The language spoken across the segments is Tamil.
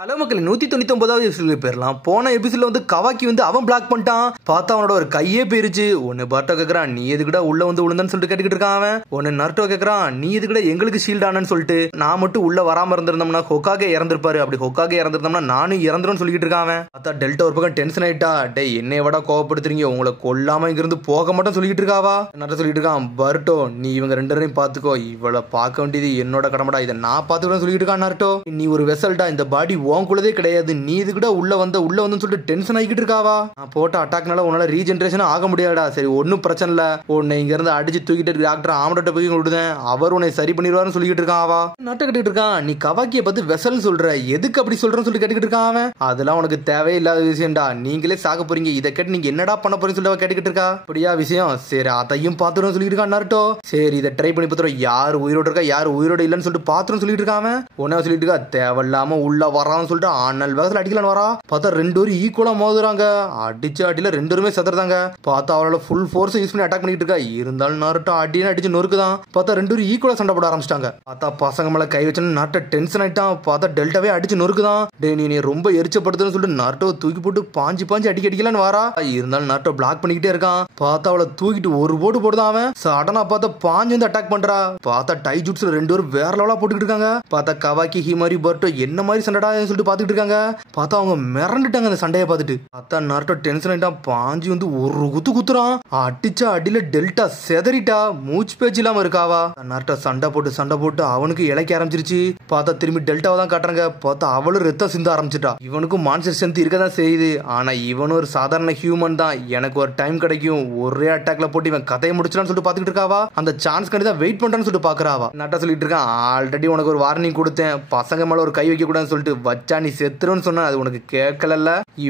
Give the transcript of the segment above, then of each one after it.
ஹலோ மக்கள் 199வது எபிசோட்ல போயிடலாம். போன எபிசோட்ல வந்து கவாக்கி வந்து அவன் பிளாக் பண்ணிட்டான். பார்த்தா அவனோட ஒரு கையே போயிருச்சு. ஒன்னு பர்ட்டோ கேக்குறான், நீ எதுக்குடா உள்ள வந்து விழுந்தான்னு சொல்லிட்டு கேட்டுக்கிட்டு இருக்கான் அவன். ஒன்னு நர்ட்டோ கேக்குறான், நீ எதுக்குடா எங்களுக்கு ஷீல்ட் ஆனன்னு சொல்லிட்டு. நான் மட்டும் உள்ள வராம இருந்திருந்தோம்னா ஹொக்காகே இறந்திருப்பாரு, அப்படி ஹொக்காகே இறந்திருந்தோம்னா நானும் இறந்துரும் சொல்லிட்டு இருக்கான் அவன். பார்த்தா டெல்டா ஒரு பக்கம் டென்ஷன் ஆயிட்டா, டே என்னை விட கோவப்படுத்துறீங்க, உங்களை கொல்லாம இங்க இருந்து போக மாட்டோம் சொல்லிட்டு இருக்காவா. நர்ட்டோ சொல்லிட்டு இருக்கான், பர்ட்டோ நீ இவங்க ரெண்டு பேரையும் பாத்துக்கோ, இவளை பார்க்க வேண்டியது என்னோட கடமைடா, இதை நான் பாத்துக்கிறேன் சொல்லிட்டு இருக்கான் நர்ட்டோ. நீ ஒரு வெசல்டா, இந்த பாடி உனக்குள்ளதே கிடையாது, நீ இது கூட உள்ள வந்து சொல்லிட்டு டென்ஷன் ஆகிட்டு இருக்காவா. நான் போட்ட அட்டாக்னால உன்னால ரீஜெனரேஷன் ஆக முடியாதா. சரி ஒன்னும் பிரச்சனை இல்ல, உன்னை இங்க இருந்து அடிச்சு தூக்கிட்டு டாக்டர் ஆம்லெட்ட போய் விடுதேன், அவர் உன்னை சரி பண்ணிடுவாருன்னு சொல்லிட்டு இருக்கான் அவா. நாட்ட கட்டிட்டு இருக்கான், நீ கவாக்கிய பத்தி வெசல் சொல்ற, எதுக்கு அப்படி சொல்றன்னு சொல்லி கேட்டுக்கிட்டு இருக்கான் அவன். அதெல்லாம் உனக்கு தேவையில்லாத விஷயம்டா, நீங்களே சாக போறீங்க, இதை கேட்டு நீங்க என்னடா பண்ண போறீங்கன்னு சொல்லி கேட்டுக்கிட்டு இருக்கா. அப்படியா விஷயம், சரி அதையும் பாத்துரும் சொல்லிட்டு இருக்கான் நருட்டோ. சரி இதை ட்ரை பண்ணி பாத்துறோம், யார் உயிரோட இருக்கா யார் உயிரோட இல்லன்னு சொல்லிட்டு பாத்துரும் சொல்லிட்டு இருக்கான். உன்ன சொல்லிட்டு இருக்கா, தேவையில்லாம உள்ள வரான்னு சொல்லிட்டு ஆனல் வேகத்துல அடிக்கலான்னு வரா. பார்த்தா ரெண்டு பேரும் ஈக்குவலா மோதுறாங்க, அடிச்சு அடியில ரெண்டு பேருமே செத்துறாங்க. பார்த்தா அவளோட ஃபுல் ஃபோர்ஸ் யூஸ் பண்ணி அட்டாக் பண்ணிட்டு இருக்கா. இருந்தாலும் நருட்டோ அடின்னு அடிச்சு நொறுக்குதான். பார்த்தா ரெண்டு பேரும் ஈக்குவலா சண்டை போட ஆரம்பிச்சிட்டாங்க. பார்த்தா பசங்க மேல கை வச்சு நருட்டோ டென்ஷன் ஆயிட்டான். பார்த்தா டெல்டாவே அடிச்சு நொறுக்குதான். டே நீ ரொம்ப எரிச்சப்படுதுன்னு சொல்லிட்டு நருட்டோ தூக்கி போட்டு பாஞ்சு அடிக்கலான்னு வரா. இருந்தாலும் நருட்டோ பிளாக் பண்ணிக்கிட்டே இருக்கான். பார்த்தா அவளை தூக்கிட்டு ஒரு போட்டு போடுதான் அவன். சடனா பார்த்தா பாஞ்சு வந்து அட்டாக் பண்றா. பார்த்தா டைஜுட்ஸ்ல ரெண்டு பேரும் வேற லெவலா போட்டுக்கிட்டு இருக்காங்க. பார்த்தா கவாக்கி ஹிமாரி பர்ட்டோ என்ன மாதிரி சண்டைடா சொல்லிட்டு பாத்துக்கிட்டு இருக்காங்க. பார்த்தா அவங்க மிரண்டுட்டாங்க அந்த சண்டையை பார்த்துட்டு. பார்த்தா நருட்டோ டென்ஷன் ஆயிட்டான், பாஞ்சு வந்து ஒரு குத்துறான். அடிச்சா அடியில டெல்டா செதறிட்டா, மூச்சு பேச்சு இல்லாம இருக்காவா. நருட்டோ சண்டை போட்டு அவனுக்கு இழைக்க ஆரம்பிச்சிருச்சு. பார்த்தா திரும்பி டெல்டாவை தான் காட்டுறாங்க. பார்த்தா அவளும் ரத்தம் சிந்த ஆரம்பிச்சிட்டா. இவனுக்கும் மான்ஸ்டர் ஸ்ட்ரென்த் இருக்கதான் செய்யுது, ஆனா இவனும் ஒரு சாதாரண ஹியூமன் தான். எனக்கு ஒரு டைம் கிடைக்கும், ஒரே அட்டாக்ல போட்டு இவன் கதையை முடிச்சிடான்னு சொல்லிட்டு பாத்துக்கிட்டு இருக்காவா. அந்த சான்ஸ் கண்டி தான் வெயிட் பண்றான்னு சொல்லிட்டு பாக்குறாவா. நட்டா சொல்லிட்டு இருக்கான், ஆல்ரெடி உனக்கு ஒரு வார்னிங் கொடுத்தேன், பசங்க மேல ஒரு கை வைக்க கூடாதுன்னு சொல்லிட்டு, வச்சா நீ செத்துருன்னு சொன்ன, அது உனக்கு கேட்கல.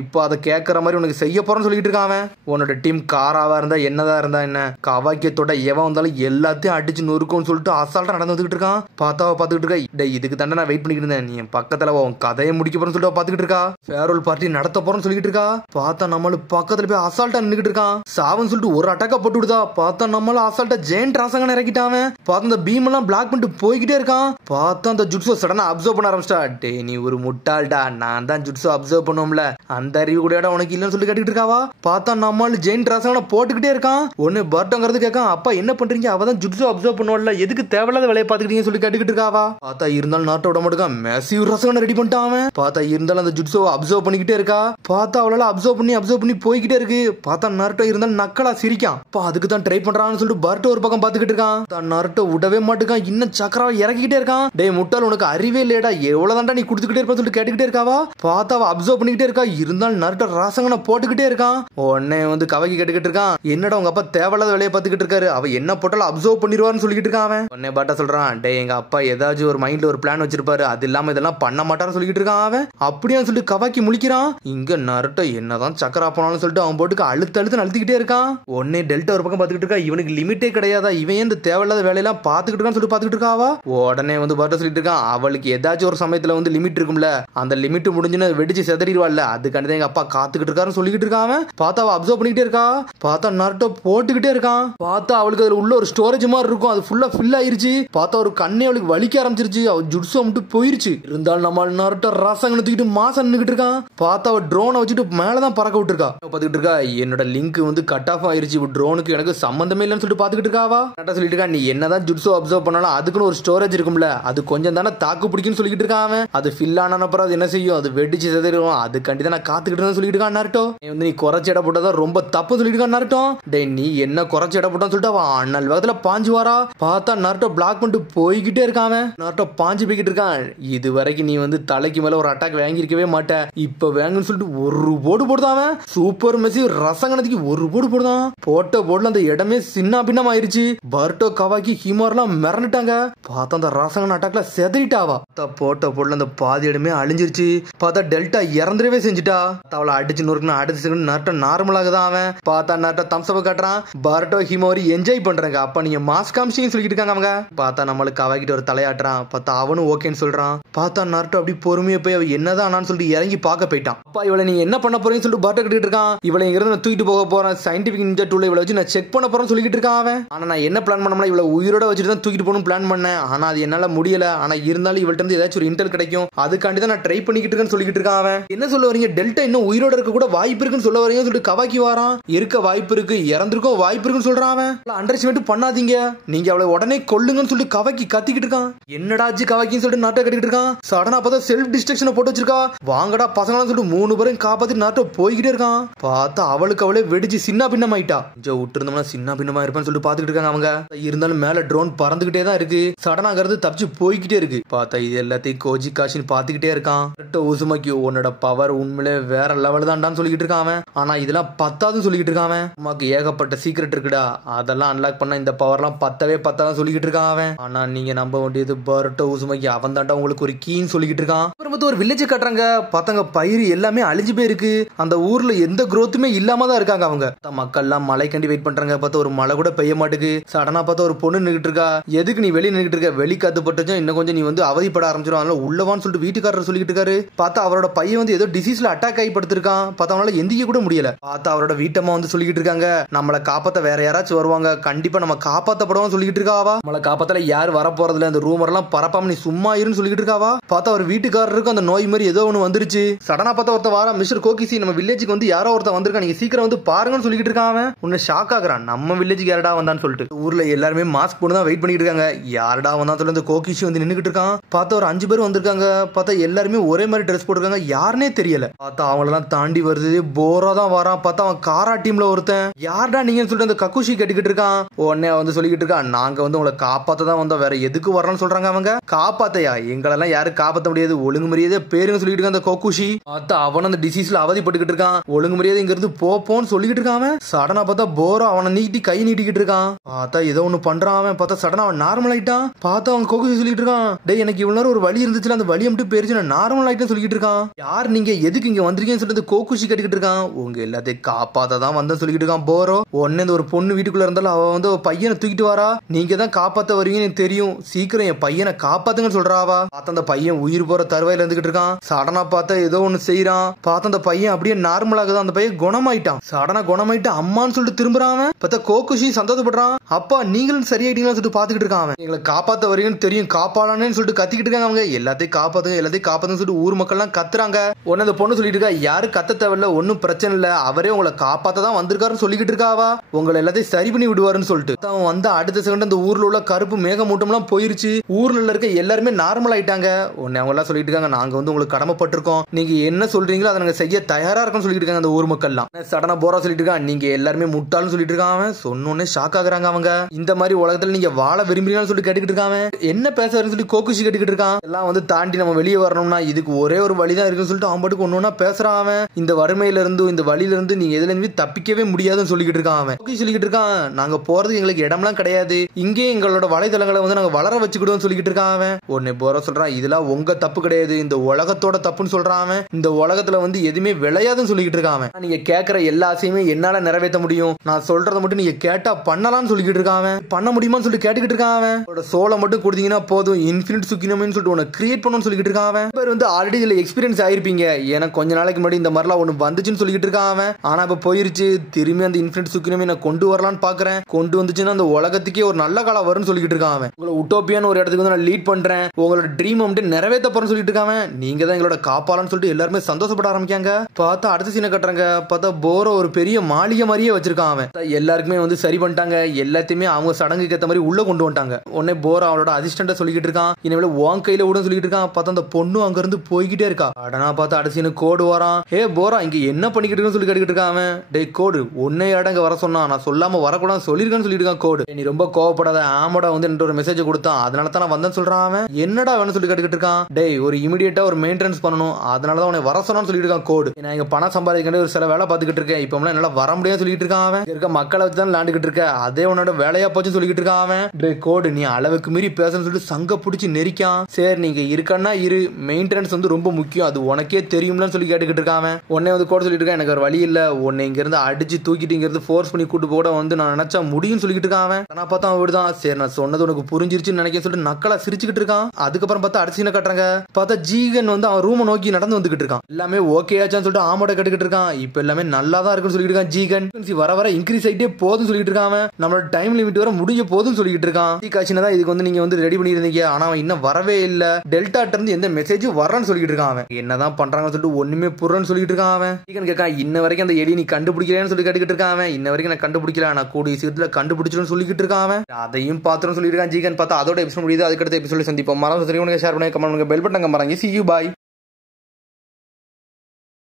இப்போ அதை கேட்கற மாதிரி உனக்கு செய்ய போறேன்னு சொல்லிட்டு இருக்கான். உன்னோட டீம் காராவா இருந்தா என்னதான் இருந்தா என்ன, கவாக்கியத்தோட எவன் வந்தாலும் எல்லாத்தையும் அடிச்சு நொறுக்கும்னு சொல்லிட்டு அசால்ட்டா நடந்து வந்துகிட்டு இருக்கான். பார்த்தாவ பாத்துக்கிட்டு இருக்கா, இதுக்கு தாண்டா நான் வெயிட் பண்ணிக்கிட்டு இருந்தேன், நீ பக்கத்துல உன் கதையை முடிக்க போறேன்னு சொல்லிட்டு பாத்துக்கிட்டு இருக்கா. ஃபேரோல் பார்ட்டி நடத்த போறேன்னு சொல்லிட்டு இருக்கா. பார்த்தா நம்மளு பக்கத்துல போய் அசால்ட்டா நின்னுகிட்டு இருக்கான். சாவன் சொல்லிட்டு ஒரு அட்டாக்கா போட்டு விடுதா. பார்த்தா நம்மள அசால்ட்டா ஜெயண்ட் ராசங்கன் இறக்கிட்டான். பார்த்தா இந்த பீம் எல்லாம் பிளாக் பண்ணிட்டு போய்கிட்டே இருக்கான். பார்த்தா அந்த ஜுட்ஸோ சடனா அப்சர்வ் பண்ண ஆரம்பிச்சிட்டா. டே நீ ஒரு முட்டாள்டா, நான் தான் ஜுட்ஸோ அப்சர்வ் பண்ணுவோம்ல, அந்த அறிவு கூட உனக்கு இல்லன்னு சொல்லி கேட்டுக்கிட்டு இருக்காவா. பார்த்தா நம்மள ஜெயண்ட் ராசங்கன போட்டுக்கிட்டே இருக்கான். ஒன்னு பர்ட்டோங்கிறது கேட்கான், அப்பா என்ன பண்றீங்க, அவதான் ஜுட்ஸோ அப்சர்வ் பண்ணுவோம்ல, எதுக்கு தேவையில்லாத வேலையை பாத்துக்கிட்டீங்கன்னு சொல்லி கேட்டுக்கிட்டு இருக்காவா. பார்த்தா இருந்தாலும் நாட்டை விட மாட்டேங்க, மெசிவ் ரசங்கன ரெடி பண்ணிட்டான். பார்த்தா இருந்தாலும் அந்த ஜுட்ஸோவை அப்சர்வ் பண்ணிக்கிட்டே இருக்கா. பார்த்தா அவளால அப்சர்வ் பண்ணி போய்கிட்டே இருக்கு. பார்த்தா நருட்டோ இருந்தாலும் நக்கலா சிரிக்கான். அதுக்கு தான் ட்ரை பண்றான்னு சொல்லிட்டு பர்ட்டோ ஒரு பக்கம் பாத்துக்கிட்டு இருக்கான். நருட்டோ விடவே மாட்டுக்கான், இன்னும் சக்கராவை இறக்கிக்கிட்டே இருக்கான். டே முட்டாள், உனக்கு அறிவே இல்லையடா, எவ்வளவுதான்டா நீ குடுத்துக்கிட்டே இருப்ப சொல்லிட்டு கேட்டுக்கிட்டே இருக்காவா. பார்த்தா அவ அப்சர்வ் பண்ணிக்கிட்டே இருக்கா. இருந்தாலும் நருட்டோ ராசங்கனை போட்டுக்கிட்டே இருக்கான். உடனே வந்து கவாக்கி கேட்டுக்கிட்டு இருக்கான், என்னடா உங்க அப்பா தேவையில்லாத வேலையை பார்த்துக்கிட்டு இருக்காரு, அவ என்ன போட்டாலும் அப்சர்வ் பண்ணிடுவார்னு சொல்லிட்டு இருக்கான். அவன் உடனே பாட்டா சொல்றான், டே எங்க அப்பா ஏதாச்சும் ஒரு மைண்ட்ல ஒரு பிளான் வச்சிருப்பாரு, அது இல்லாம இதெல்லாம் பண்ண மாட்டான்னு சொல்லிட்டு இருக்கான். அவன் அப்படியே சொல்லிட்டு கவாக்கி முழிக்கிறான். இங்க நருட்டோ என்னதான் சக்கரா போனாலும் சொல்லிட்டு அவன் போட்டுக்கு அழுத்து அழுத்திக்கிட்டே இருக்கான். உடனே டெல்டா ஒரு பக்கம் பாத்துக்கிட்டு இருக்கா, இவனுக்கு லிமிட்டே கிடையாதா, இவன் இந்த தேவையில்லாத வேலையெல்லாம் பாத்துக்கிட்டு இருக்கான்னு சொல்லிட்டு பாத்துக்கிட்டு இருக்காவா. உடனே வந்து பாட்டா சொல்லிட்டு இருக்கான், அவளுக்கு ஏதாச்சும் ஒரு சமயத்துல வந்து லிமிட் இருக்கும்ல, அந்த லிமிட் முடிஞ்சுன்னு வெடிச்சு செதறிடுவாள்ல, அதுக்காண்டி எங்க அப்பா காத்துக்கிட்டு இருக்காருன்னு சொல்லிக்கிட்டு இருக்கான். பார்த்தா அவ அப்சர்வ் பண்ணிக்கிட்டே இருக்கா. பார்த்தா நருட்டோ போட்டுக்கிட்டே இருக்கான். பார்த்தா அவளுக்கு அதுல உள்ள ஒரு ஸ்டோரேஜ் மாதிரி இருக்கும், அது ஃபுல்லா ஃபில் ஆயிருச்சு. பார்த்தா ஒரு கண்ணே அவளுக்கு வலிக்க ஆரம்பிச்சிருச்சு, அவ ஜுட்ஸோ மட்டும் போயிருச்சு. இருந்தாலும் நம்ம நருட்டோ ராசங்கனை தூக்கிட்டு மாசம் நின்னுகிட்டு இருக்கான். பார்த்தா அவ ட்ரோனை வச்சுட்டு மேலதான் பறக்க விட்டுருக்கா. பாத்துக்கிட்டு இருக்கா, என்னோட லிங்க் வந்து கட் ஆஃப் ஆயிருச்சு, ட்ரோனுக்கு எனக்கு சம்பந்தமே இல்லைன்னு சொல்லிட்டு பாத்துக்கிட்டு இருக்காவா. கரெக்டா சொல்லிட்டு இருக்கா, நீ என்னதான் ஜுட்ஸோ அப்சர்வ் பண்ணாலும் அதுக்குன்னு ஒரு ஸ்டோரேஜ் இருக்கும்ல, அது கொஞ்சம் தானே தாக்கு பிடிக்குன்னு சொல்லிட்டு இருக்கான். அது ஃபில் ஆன அப்புறம் அது என்ன செய்யும், அது வெடிச்சு செதறிடும், அதுக்காண்டி தான் நான் காத்துக்கிட்டு சொல்லிட்டு இருக்கான் நருட்டோ. நீ குறைச்சி இட போட்டதான் ரொம்ப தப்பு சொல்லிட்டு இருக்கான் நருட்டோ. டே நீ என்ன குறைச்சி இட போட்டான்னு சொல்லிட்டு அவன் அண்ணல் வேகத்துல பாஞ்சு வரா. பார்த்தா நருட்டோ பிளாக் பண்ணிட்டு போய்கிட்டே இருக்கான். நருட்டோ பாஞ்சு போய்கிட்டு இருக்கான். இது வரைக்கும் நீ வந்து தலைக்கு மேல ஒரு அட்டாக் வாங்கிருக்கவே மாட்டேன், இப்ப வேங்கன்னு சொல்லிட்டு ஒரு போடு போடுதான். சூப்பர் மெசி ரசங்கனத்துக்கு ஒரு போடு போடுதான். போட்ட போடுல அந்த இடமே சின்ன பின்னம் ஆயிருச்சு. பர்ட்டோ கவாக்கி ஹிமார்லாம் மிரண்டுட்டாங்க. பார்த்தா அந்த ரசங்கன் அட்டாக்ல செதறிட்டாவா. போட்ட போடுல அந்த பாதி இடமே அழிஞ்சிருச்சு. பார்த்தா டெல்டா இறந்துடவே செஞ்சுட்டா. அவளை அடிச்சு நொறுக்குனா அடுத்த செகண்ட் நருட்டோ நார்மலாக தான் அவன். பார்த்தா நருட்டோ தம்ஸ் அப் காட்டுறான். பர்ட்டோ ஹிமோரி என்ஜாய் பண்றாங்க. அப்ப நீங்க மாஸ் காமிச்சிங்கன்னு சொல்லிட்டு இருக்காங்க அவங்க. பார்த்தா நம்மளுக்கு கவாக்கிட்ட ஒரு தலையாட்டுறான். பார்த்தா அவனும் ஓகேன்னு சொல்றான். பார்த்தா நருட்டோ அப்படி பொறுமையா போய் அவ என்னதான் ஆனான்னு சொல்லிட்டு இறங்கி பார்க்க போயிட்டான். அப்பா இவளை நீங்க என்ன பண்ண போறீங்கன்னு சொல்லிட்டு பர்ட்டோ கிட்ட இருக்கான். இவளை இங்க இருந்து தூக்கிட்டு போக போறேன், சயின்டிபிக் நிஞ்சா டூல இவளை வச்சு நான் செக் பண்ண போறேன்னு சொல்லிட்டு இருக்கான் அவன். ஆனா நான் என்ன பிளான் பண்ணோம்னா இவளை உயிரோட வச்சுட்டு தான் தூக்கிட்டு போகணும் பிளான் பண்ணேன், ஆனா அது என்னால முடியல. ஆனா இருந்தாலும் இவள்கிட்ட இருந்து ஏதாச்சும் ஒரு இன்டெல் கிடைக்கும், அதுக்காண்டி காண்டி தான் நான் ட்ரை பண்ணிக்கிட்டு இருக்கேன்னு சொல்லிட்டு இருக்கான் அவன். என்ன சொல்ல வரீங்க, டெல்டா இன்னும் உயிரோட இருக்க கூட வாய்ப்பு இருக்குன்னு சொல்ல வரீங்கன்னு சொல்லிட்டு கவாக்கி வாரான். இருக்க வாய்ப்பு இருக்கு, இறந்திருக்கும் வாய்ப்பு இருக்குன்னு சொல்றான் அவன். அண்டர் எஸ்டிமேட் பண்ணாதீங்க, நீங்க அவளை உடனே கொல்லுங்கன்னு சொல்லி கவாக்கி கத்திக்கிட்டு இருக்கான். என்னடா ஆச்சு கவாக்கின்னு சொல்லிட்டு நாட்டை கட்டிக்கிட்டு இருக்கான். சடனா பார்த்தா செல்ஃப் டிஸ்ட்ரக்ஷனை போட்டு வச்சிருக்கா. வாங்கடா பசங்களாம் சொல்லிட்டு 3 பேரும் காப்பாத்தி நாட்டை போய்கிட்டே இருக்கான். பார்த்தா அவளுக்கு அவளே வெடிச்சு சின்ன பின்னம் ஆயிட்டா. கொஞ்சம் விட்டு இருந்தோம்னா சின்ன பின்னமா இருப்பான்னு சொல்லிட்டு பாத்துக்கிட்டு இருக்காங்க அவங்க. இருந்தாலும் மேல ட்ரோன் பறந்துகிட்டே தான் இருக்கு. சடனா கருது தப்பிச்சு போய்கிட்டே இருக்கு. பார்த்தா இது எல்லாத்தையும் கோஜி காஷின்னு பாத்துக்கிட்டே இருக்கான். உசுமாக்கி உன்னோட பவர் உண்மையிலே வேற லெவல் தான்டான்னு சொல்லிக்கிட்டு இருக்கான் அவன். ஆனா இதெல்லாம் பத்தாதுன்னு சொல்லிக்கிட்டு இருக்கான் அவன். உமாக்கு ஏகப்பட்ட சீக்ரெட் இருக்குடா, அதெல்லாம் அன்லாக் பண்ண இந்த பவர்லாம் பத்தாதான் சொல்லிக்கிட்டு இருக்கான் அவன். ஆனா நீங்க நம்ப வேண்டியது பரோட்டோ உசுமாக்கி அவன் தாண்டா உங்களுக்கு ஒரு கீன்னு சொல்லிக்கிட்டு இருக்கான். அப்புறம் ஒரு வில்லேஜ் கட்டுறாங்க. பார்த்தாங்க பயிர் எல்லாமே அழிஞ்சு போயிருக்கு. அந்த ஊர்ல எந்த குரோத்துமே இல்லாம தான் இருக்காங்க அவங்க. மக்கள் எல்லாம் மழை கண்டி வெயிட் பண்றாங்க. பார்த்தா ஒரு மழை கூட பெய்ய மாட்டுக்கு. சடனா பார்த்தா ஒரு பொண்ணு நின்னுட்டு இருக்கா. எதுக்கு நீ வெளியே நின்னுட்டு இருக்க, வெளி காத்து பட்டுச்சா இன்னும் கொஞ்சம் நீ வந்து அவதிப்பட ஆரம்பிச்சிடும், அதனால உள்ளவான்னு சொல்லிட்டு வீட்டுக்காரர் சொல்லிட்டு இருக்காரு. பார்த்தா அவரோட பையன் வந்து ஏதோ டிசீஸ்ல அட்டாக் ஆகி படுத்திருக்கான். பார்த்தா அவனால எந்திக்க கூட முடியல. பார்த்தா அவரோட வீட்டம்மா வந்து சொல்லிட்டு இருக்காங்க, நம்மளை காப்பாத்த வேற யாராச்சும் வருவாங்க, கண்டிப்பா நம்ம காப்பாத்தப்படுவோம் சொல்லிட்டு இருக்காவா. நம்மளை காப்பாத்தல யார் வர போறதுல, அந்த ரூமர் எல்லாம் பரப்பாம நீ சும்மா இருன்னு சொல்லிட்டு இருக்காவா. பார்த்தா அவர் வீட்டுக்காரருக்கு அந்த நோய் மாதிரி ஏதோ ஒண்ணு வந்துருச்சு. சடனா பார்த்தா ஒருத்த வாரா, மிஸ்டர் கோகிசி நம்ம வில்லேஜுக்கு வந்து யாரோ ஒருத்த வந்திருக்கா, நீங்க சீக்கிரம் வந்து பாருங்கன்னு சொல்லிட்டு இருக்கான். உன்னை ஷாக் ஆகுறான், நம்ம வில்லேஜுக்கு யாரடா வந்தான்னு சொல்லிட்டு. ஊர்ல எல்லாருமே மாஸ்க் போட்டு தான் வெயிட் பண்ணிட்டு இருக்காங்க. யாரடா வந்தா சொல்லி அந்த கோகிசி வந்து நின்னுகிட்டு இருக்கான். பார்த்தா ஒரு 5 பேர் வந்திருக்காங்க. பார்த்தா எல்லாருமே ஒரே மாதிரி ட்ரெஸ் போட்டிருக்காங்க, யாருனே தெரியல. பார்த்தா அவங்களெல்லாம் தாண்டி வருது. போரா தான் வரான். பார்த்தா அவன் காரா டீம்ல ஒருத்தன். யாரடா நீங்க சொல்லிட்டு அந்த கக்குஷி கேட்டுக்கிட்டு இருக்கான். உடனே வந்து சொல்லிக்கிட்டு இருக்கான், நாங்க வந்து உங்களை காப்பாத்த தான் வந்தோம், வேற எதுக்கு வரணும்னு சொல்றாங்க அவங்க. காப்பாத்தையா, எங்களெல்லாம் யாரும் காப்பாத்த முடியாது, ஒழுங்கு மரியாதை பேருன்னு சொல்லிட்டு இருக்கான் அந்த கோகுஷி. பார்த்தா அவன் அந்த டிசீஸ்ல அவதிப்பட்டுக்கிட்டு இருக்கான். ஒழுங்கு மரியாதை இங்க இருந்து போப்போன்னு சொல்லிக்கிட்டு இருக்கான். சடனா பார்த்தா போரா அவனை நீட்டி கை நீட்டிக்கிட்டு இருக்கான். பார்த்தா ஏதோ ஒண்ணு பண்றான் அவன். பார்த்தா சடனா அவன் நார்மல் ஆயிட்டான். பார்த்தா அவன் கோகுஷி சொல்லிட்டு இருக்கான், டேய் எனக்கு இவ்வளவு நேரம் ஒரு வழி இருந்துச்சுல, அந்த வழியை மட்டும் பேரிச்சு நான் நார்மல் ஆயிட்டேன்னு சொல்லிட்டு இருக்கான். யார் நீங்க, எதுக்கு இங்க வந்திருக்கீங்கன்னு சொல்லிட்டு கோகுஷி கேட்டுக்கிட்டு இருக்கான். உங்க எல்லாத்தையும் காப்பாத்த தான் வந்தேன்னு சொல்லிட்டு இருக்கான் போரோ. உடனே இந்த ஒரு பொண்ணு வீட்டுக்குள்ள இருந்தாலும் அவ வந்து பையனை தூக்கிட்டு வரா. நீங்க தான் காப்பாத்த வருவீங்கன்னு எனக்கு தெரியும், சீக்கிரம் என் பையனை காப்பாத்துங்கன்னு சொல்றாவா. பார்த்தா அந்த பையன் உயிர் போற தருவாயில இருந்துகிட்டு இருக்கான். சடனா பார்த்தா ஏதோ ஒண்ணு செய்யறான். பார்த்தா அந்த பையன் அப்படியே நார்மல் ஆகுது. அந்த பையன் குணமாயிட்டான். சடனா குணமாயிட்டு அம்மான்னு சொல்லிட்டு திரும்புறான். பார்த்தா கோகுஷி சந்தோஷப்படுறான். அப்பா நீங்களும் சரியாயிட்டீங்கன்னு சொல்லிட்டு பாத்துக்கிட்டு இருக்கான். எங்களை காப்பாத்த வரீங்கன்னு தெரியும், காப்பாளானேன்னு சொல்லிட்டு கத்திக்கிட்டு இருக்காங்க அவங்க. எல்லாத்தையும் காப்பாத்துங்க எல்லாத்தையும் காப்பாத்துன்னு சொல்லிட்டு ஊர் மக்கள் எல்லாம் கத்துறாங்க. உடனே அந்த பொண்ணு சொல்லிட்டு இருக்கா, யாரு கத்த தேவையில்ல, ஒன்னும் பிரச்சனை இல்ல, அவரே உங்களை காப்பாத்த தான் வந்திருக்காருன்னு சொல்லிக்கிட்டு இருக்காவா. உங்களை எல்லாத்தையும் சரி பண்ணி விடுவாருன்னு சொல்லிட்டு அவன் வந்து அடுத்த செகண்ட் அந்த ஊர்ல உள்ள கருப்பு மேகமூட்டம் எல்லாம் போயிருச்சு. ஊர்ல இருக்க எல்லாருமே நார்மல் ஆயிட்டாங்க. உடனே அவங்க எல்லாம் சொல்லிட்டு இருக்காங்க, நாங்க வந்து உங்களுக்கு கடமைப்பட்டிருக்கோம், நீங்க என்ன சொல்றீங்களோ அதை நாங்க செய்ய தயாரா இருக்கோம்னு சொல்லிட்டு இருக்காங்க அந்த ஊர் மக்கள் எல்லாம். சடனா போரா சொல்லிட்டு இருக்கான், நீங்க எல்லாருமே முட்டாள்னு சொல்லிட்டு இருக்கான். சொன்னோன்னே ஷாக் ஆகுறாங்க அவங்க. இந்த மாதிரி உலகத்துல நீங்க வாழ விரும்புறீங்கன்னு சொல்லிட்டு கேட்டுக்கிட்டு இருக்காங்க. என்ன பேச வருன்னு சொல்லி கோகுஷி கேட்டுக்கிட்டு இருக்கான். எல்லாம் வந்து தாண்டி நம்ம வெளியே வரணும்னா இதுக்கு ஒரே ஒரு வழிதான் இருக்குன்னு சொல்லிட்டு அவன் பாட்டுக்கு ஒன்னொன்னா பேசுறான். இந்த வறுமையில இருந்து இந்த வழியில இருந்து நீங்க எதுல இருந்து தப்பிக்கவே முடியாதுன்னு சொல்லிக்கிட்டு இருக்கான். அவன் சொல்லிக்கிட்டு இருக்கான், நாங்க போறதுக்கு எங்களுக்கு இடம்லாம் கிடையாது, இங்கே எங்களோட வலைதளங்களை வந்து நாங்க வளர வச்சுக்கிடுவோம் சொல்லிக்கிட்டு இருக்கான். உடனே போற சொல்றான், இதெல்லாம் உங்க தப்பு கிடையாது, இந்த உலகத்தோட தப்புன்னு சொல்றான். இந்த உலகத்துல வந்து எதுவுமே விளையாதுன்னு சொல்லிக்கிட்டு இருக்கான். நீங்க கேட்கிற எல்லா ஆசையுமே என்னால நிறைவேற்ற முடியும், நான் சொல்றதை மட்டும் நீங்க கேட்டா பண்ணலாம்னு சொல்லிக்கிட்டு இருக்கான். பண்ண முடியுமான்னு சொல்லி கேட்டுக்கிட்டு இருக்கான். சோலை மட்டும் கொடுத்தீங்கன்னா போதும், இன்ஃபினிட் சுக்கினம்னு சொல்லிட்டு உனக்கு கிரியேட் பண்ணணும்னு சொல்லிக்கிட்டு இருக்கான். பேர் வந்து ஆல்ரெடி இதுல எக்ஸ்பீரியன்ஸ் ஆயிருப்பீங்க, எனக்கு கொஞ்ச நாளைக்கு முன்னாடி இந்த மாதிரிலாம் ஒண்ணு வந்துச்சுன்னு சொல்லிக்கிட்டு இருக்கான். ஆனா இப்ப போயிருச்சு, திரும்பி அந்த இன்ஃபினிட் சுக்கினமே நான் கொண்டு வரலான்னு பாக்குறேன், கொண்டு வந்துச்சுன்னா அந்த உலகத்துக்கே ஒரு நல்ல காலம் வரும்னு சொல்லிக்கிட்டு இருக்கான். உங்களை உட்டோப்பியான ஒரு இடத்துக்கு வந்து நான் லீட் பண்றேன், உங்களோட ட்ரீம் மட்டும் நிறைவேற்ற போறேன்னு சொல்லிட்டு இருக்கான். நீங்க தான் எங்களோட காப்பாளன்னு சொல்லிட்டு எல்லாருமே சந்தோஷப்பட ஆரம்பிக்காங்க. பார்த்தா அடுத்த சீனை கட்டுறாங்க. பார்த்தா போரோ ஒரு பெரிய மாளிகை மாதிரியே வச்சிருக்கான். எல்லாருக்குமே வந்து சரி பண்ணிட்டாங்க, எல்லாத்தையுமே அவங்க சடங்குக்கு ஏற்ற மாதிரி உள்ள கொண்டு வந்துட்டாங்க. உடனே போரா அவளோட அசிஸ்டன்ட் சொல்லிக்கிட்டு இருக்கான், இனிமேல் உன் கையில விட சொல்லிட்டு இருக்கான். பார்த்தா அந்த பொண்ணு அங்க இருந்து போய்கிட்டே இருக்கா. அடனா பார்த்தா அடுத்த கோடு வரான். ஏ போரா இங்க என்ன பண்ணிக்கிட்டு இருக்குன்னு சொல்லி கேட்டுக்கிட்டு இருக்கான். டே கோடு உன்னை அடங்க வர சொன்னா, நான் சொல்லாம வரக்கூடாது சொல்லிருக்கான்னு சொல்லிட்டு இருக்கான். கோடு நீ ரொம்ப கோவப்படாத, ஆமோட வந்து ஒரு மெசேஜ் கொடுத்தான், அதனால தான் நான் வந்தேன்னு சொல்றான். என்னடா வேணும் சொல்லி கேட்டுக்கிட்டு இருக்கான். டேய் ஒரு இமிடியேட்டா ஒரு மெயின்டெனன்ஸ் பண்ணணும், அதனாலதான் உன்னை வர சொன்னான்னு சொல்லிட்டு இருக்கான். கோடு நான் இங்க பணம் சம்பாதிக்க ஒரு சில வேலை பார்த்துக்கிட்டு இருக்கேன், இப்ப என்னால வர முடியாது சொல்லிட்டு இருக்கான். இருக்க மக்களை வச்சு தான் விளையாண்டுக்கிட்டு இருக்க, அதே உன்னோட வேலையா போச்சுன்னு சொல்லிட்டு இருக்கான். டே கோடு நீ அளவுக்கு மீறி பேசணும்னு சொல்லிட்டு சங்க பிடிச்சி நெரிக்கான். சரி நீங்க இருக்கன்னா இரு, மெயின்டெனன்ஸ் வந்து ரொம்ப முக்கியம், அது உனக்கே தெரியும்னு சொல்லி கேட்டுக்கிட்டு இருக்கான். உடனே வந்து கோடு சொல்லிட்டு இருக்கான், எனக்கு ஒரு வழி இல்ல, உன்னை இங்க இருந்து அடிச்சு தூக்கிட்டு இங்க இருந்து ஃபோர்ஸ் பண்ணி கூட்டு போட வந்து நான் நினைச்சா முடியும்னு சொல்லிட்டு இருக்கான். நான் பார்த்தா அவன் சரி நான் சொன்னது உனக்கு புரிஞ்சிருச்சுன்னு நினைக்க சொல்லிட்டு நக்கலா சிரிச்சுக்கிட்டு இருக்கான். அதுக்கப்புறம் பார்த்தா அடுத்த சீனை கட்டுறாங்க. பார்த்தா ஜீகன் வந்து அவன் ரூமை நோக்கி நடந்து வந்துகிட்டு இருக்கான். எல்லாமே ஓகே ஆச்சான்னு சொல்லிட்டு ஆமோட கேட்டுக்கிட்டு இருக்கான். இப்ப எல்லாமே நல்லா தான் இருக்குன்னு சொல்லிட்டு இருக்கான். ஜீகன் வர வர இன்க்ரீஸ் ஆயிட்டே போதும் சொல்லிட்டு இருக்கான். நம்மளோட டைம் லிமிட் வர முடிஞ்ச போதும் சொல்லிட்டு இருக்கான். காட்சினா தான் இதுக்கு வந்து நீங்க வந்து ரெடி பண்ணிருந்தீங்க, ஆனா அவன் இன்னும் வரவே இல்ல. டெல்டாட்ட இருந்து எந்த மெசேஜ் வரன்னு சொல்லிட்டு இருக்கான் அவன். என்னதான் பண்றாங்கன்னு சொல்லிட்டு ஒண்ணுமே புறன்னு சொல்லிட்டு இருக்கான் அவன். ஜீகன் கேட்கான், இன்ன வரைக்கும் அந்த எலி நீ கண்டுபிடிக்கலன்னு சொல்லி கேட்டுக்கிட்டு இருக்கான் அவன். இன்ன வரைக்கும் நான் கண்டுபிடிக்கல, நான் கூடிய சீக்கிரத்துல கண்டுபிடிச்சிடும் சொல்லிக்கிட்டு இருக்கான் அவன். அதையும் பாத்துரும் சொல்லிட்டு இருக்கான் ஜீகன். பார்த்தா அதோட எபிசோட் முடியுது. அதுக்கடுத்த எபிசோட சந்திப்போம். மறந்து ஷேர் பண்ணுங்க, கமெண்ட் பண்ணுங்க, பெல் பட்டன் மறங்க. See you, bye.